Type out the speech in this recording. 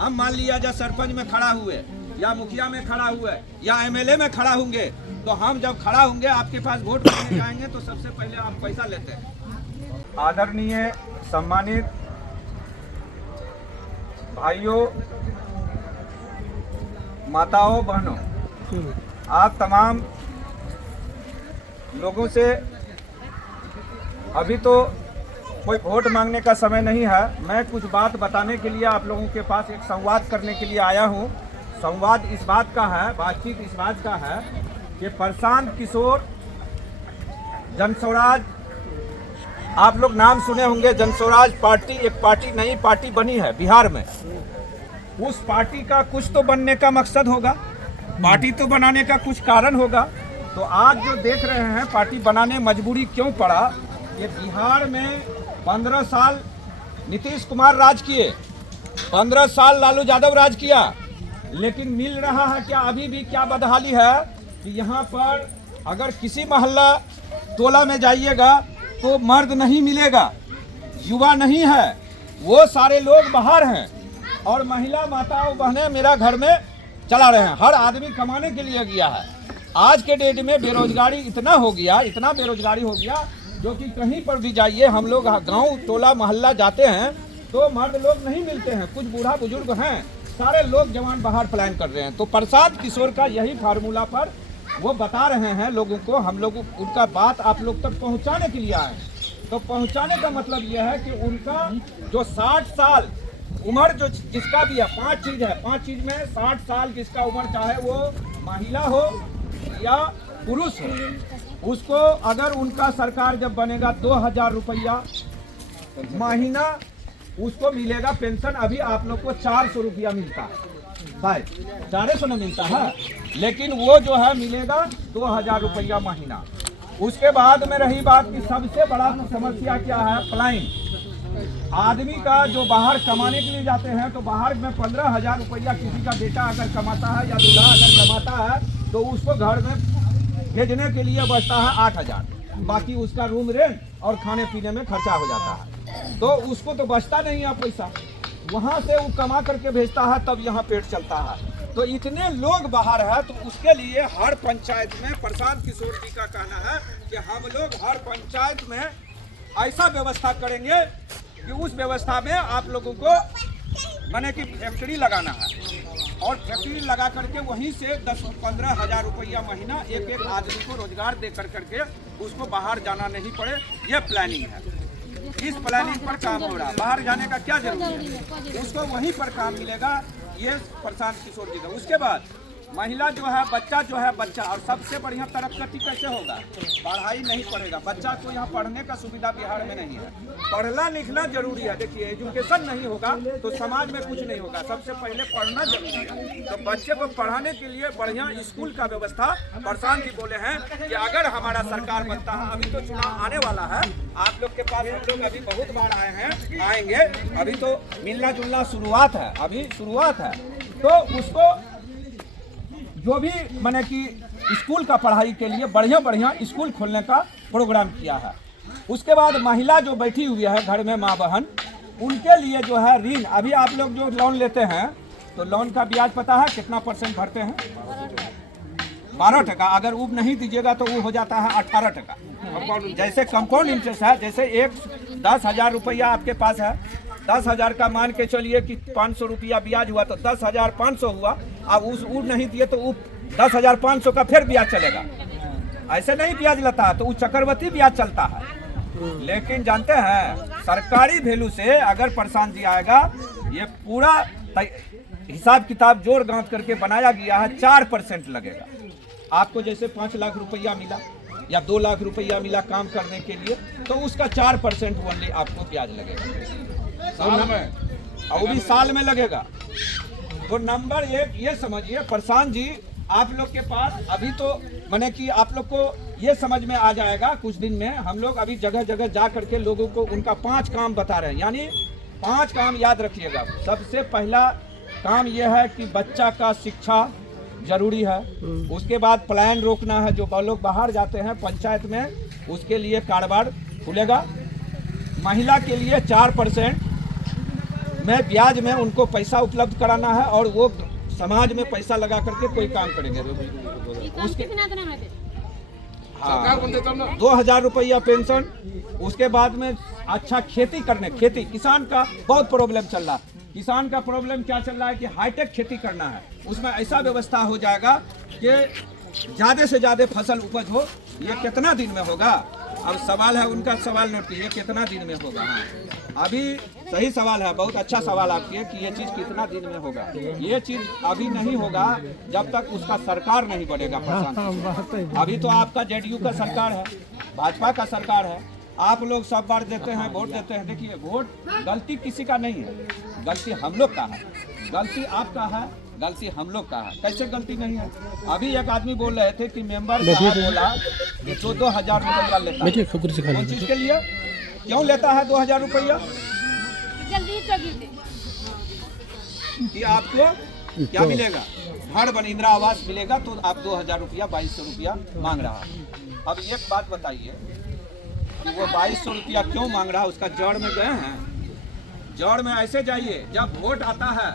हम मान लिया जा सरपंच में खड़ा हुए या मुखिया में खड़ा हुए या एमएलए में खड़ा होंगे, तो हम जब खड़ा होंगे आपके पास वोट मांगने जाएंगे तो सबसे पहले आप पैसा लेते हैं। आदरणीय सम्मानित भाइयों, माताओं, बहनों, आप तमाम लोगों से अभी तो कोई वोट मांगने का समय नहीं है। मैं कुछ बात बताने के लिए आप लोगों के पास एक संवाद करने के लिए आया हूं। संवाद इस बात का है, बातचीत इस बात का है कि प्रशांत किशोर जनस्वराज, आप लोग नाम सुने होंगे, जनस्वराज पार्टी एक पार्टी नई पार्टी बनी है बिहार में। उस पार्टी का कुछ तो बनने का मकसद होगा, पार्टी तो बनाने का कुछ कारण होगा। तो आज जो देख रहे हैं पार्टी बनाने मजबूरी क्यों पड़ा, ये बिहार में 15 साल नीतीश कुमार राज किए, 15 साल लालू यादव राज किया, लेकिन मिल रहा है क्या? अभी भी क्या बदहाली है कि यहाँ पर अगर किसी मोहल्ला टोला में जाइएगा तो मर्द नहीं मिलेगा, युवा नहीं है, वो सारे लोग बाहर हैं और महिला माताओं बहनें मेरा घर में चला रहे हैं। हर आदमी कमाने के लिए गया है। आज के डेट में बेरोजगारी इतना हो गया, इतना बेरोजगारी हो गया, जो कि कहीं पर भी जाइए, हम लोग गांव टोला मोहल्ला जाते हैं तो मर्द लोग नहीं मिलते हैं, कुछ बूढ़ा बुजुर्ग हैं, सारे लोग जवान बाहर पलायन कर रहे हैं। तो प्रशांत किशोर का यही फार्मूला पर वो बता रहे हैं लोगों को, हम लोग उनका बात आप लोग तक पहुंचाने के लिए आए। तो पहुंचाने का मतलब यह है कि उनका जो 60 साल उम्र जो जिसका भी है, 5 चीज है, 5 चीज में 60 साल जिसका उम्र, चाहे वो महिला हो या पुरुष हो, उसको अगर उनका सरकार जब बनेगा 2000 रुपया महीना उसको मिलेगा पेंशन। अभी आप लोग को 400 रुपया मिलता है, शायद 400 न मिलता है, लेकिन वो जो है मिलेगा 2000 रुपया महीना। उसके बाद में रही बात की सबसे बड़ा समस्या क्या है, पलायन। आदमी का जो बाहर कमाने के लिए जाते हैं तो बाहर में 15,000 रुपया किसी का बेटा अगर कमाता है या दूल्हा अगर कमाता है तो उसको घर में भेजने के लिए बचता है 8,000, बाकी उसका रूम रेंट और खाने पीने में खर्चा हो जाता है, तो उसको तो बचता नहीं है पैसा। वहाँ से वो कमा करके भेजता है, तब यहाँ पेट चलता है। तो इतने लोग बाहर है, तो उसके लिए हर पंचायत में प्रशांत किशोर जी का कहना है कि हम लोग हर पंचायत में ऐसा व्यवस्था करेंगे कि उस व्यवस्था में आप लोगों को माने कि फैक्ट्री लगाना है और फैक्ट्री लगा करके वहीं से 10-15 हज़ार रुपया महीना एक एक आदमी को रोजगार दे करके उसको बाहर जाना नहीं पड़े। ये प्लानिंग है, इस प्लानिंग पर काम हो रहा है। बाहर जाने का क्या जरूरत है, उसको वहीं पर काम मिलेगा। ये प्रशांत किशोर जी का। उसके बाद महिला जो है, बच्चा जो है, बच्चा और सबसे बढ़िया तरक्की कैसे होगा, पढ़ाई नहीं पढ़ेगा। बच्चा को यहाँ पढ़ने का सुविधा बिहार में नहीं है, पढ़ना लिखना जरूरी है। देखिए, एजुकेशन नहीं होगा तो समाज में कुछ नहीं होगा, सबसे पहले पढ़ना जरूरी है। तो बच्चे को पढ़ाने के लिए बढ़िया स्कूल का व्यवस्था प्रशांत जी बोले हैं कि अगर हमारा सरकार बनता है, अभी तो चुनाव आने वाला है, आप लोग के पास हम लोग अभी बहुत बार आए हैं, आएंगे, अभी तो मिलना जुलना शुरुआत है, अभी शुरुआत है। तो उसको जो भी माने कि स्कूल का पढ़ाई के लिए बढ़िया स्कूल खोलने का प्रोग्राम किया है। उसके बाद महिला जो बैठी हुई है घर में, माँ बहन, उनके लिए जो है ऋण, अभी आप लोग जो लोन लेते हैं तो लोन का ब्याज पता है कितना % भरते हैं? 12%। अगर ऊब नहीं दीजिएगा तो वो हो जाता है 18%। जैसे कंपाउंड इंटरेस्ट है, जैसे 10,000 रुपया आपके पास है, 10,000 का मान के चलिए कि 500 रुपया ब्याज हुआ तो 10,500 हुआ। अब उस ऊब नहीं दिए तो ऊब 10,500 का फिर ब्याज चलेगा, ऐसे नहीं ब्याज लेता है, तो वो चक्रवृद्धि ब्याज चलता है। लेकिन जानते हैं सरकारी वैल्यू से अगर प्रशांत जी आएगा, ये पूरा हिसाब किताब जोड़ गांठ करके बनाया गया है, 4% लगेगा आपको। जैसे 5 लाख रुपया मिला या 2 लाख रुपया मिला काम करने के लिए, तो उसका 4% ओनली आपको ब्याज लगेगा साल में, और भी साल में लगेगा। तो नंबर 1 ये समझिए, प्रशांत जी आप लोग के पास अभी तो माने कि आप लोग को ये समझ में आ जाएगा कुछ दिन में। हम लोग अभी जगह जगह जा करके लोगों को उनका 5 काम बता रहे हैं, यानी 5 काम याद रखिएगा। सबसे पहला काम यह है कि बच्चा का शिक्षा जरूरी है। उसके बाद पलायन रोकना है, जो लोग बाहर जाते हैं पंचायत में, उसके लिए कारोबार खुलेगा। महिला के लिए 4% में ब्याज में उनको पैसा उपलब्ध कराना है और वो समाज में पैसा लगा करके कोई काम करेंगे। उसके हाँ, 2000 रुपया पेंशन, उसके बाद में अच्छा खेती करने, खेती किसान का बहुत प्रॉब्लम चल रहा है। किसान का प्रॉब्लम क्या चल रहा है कि हाईटेक खेती करना है, उसमें ऐसा व्यवस्था हो जाएगा कि ज़्यादा से ज़्यादा फसल उपज हो। ये कितना दिन में होगा? अब सवाल है, उनका सवाल नोट कीजिए, कितना दिन में होगा? हाँ, अभी सही सवाल है, बहुत अच्छा सवाल आप किए कि ये चीज़ कितना दिन में होगा। ये चीज़ अभी नहीं होगा जब तक उसका सरकार नहीं बनेगा प्रशांत। अभी तो आपका जेडीयू का सरकार है, भाजपा का सरकार है, आप लोग सब बार देते हैं, वोट देते हैं। देखिए, वोट गलती किसी का नहीं है, गलती हम लोग का है, गलती आपका है, गलती हम लोग का है। कैसे गलती नहीं है? अभी एक आदमी बोल रहे थे कि मेंबर साहब बोला कि 2-2 हजार रुपया लेता है। कौन चीज के लिए, क्यों लेता है 2000 रुपया? कि आपको क्या मिलेगा? घर बन, इंदिरा आवास मिलेगा, तो आप 2000 रुपया, 2200 रुपया मांग रहा है। अब एक बात बताइए कि वो 2200 रुपया क्यों मांग रहा है? उसका जड़ में गए हैं? जड़ में ऐसे जाइए, जब वोट आता है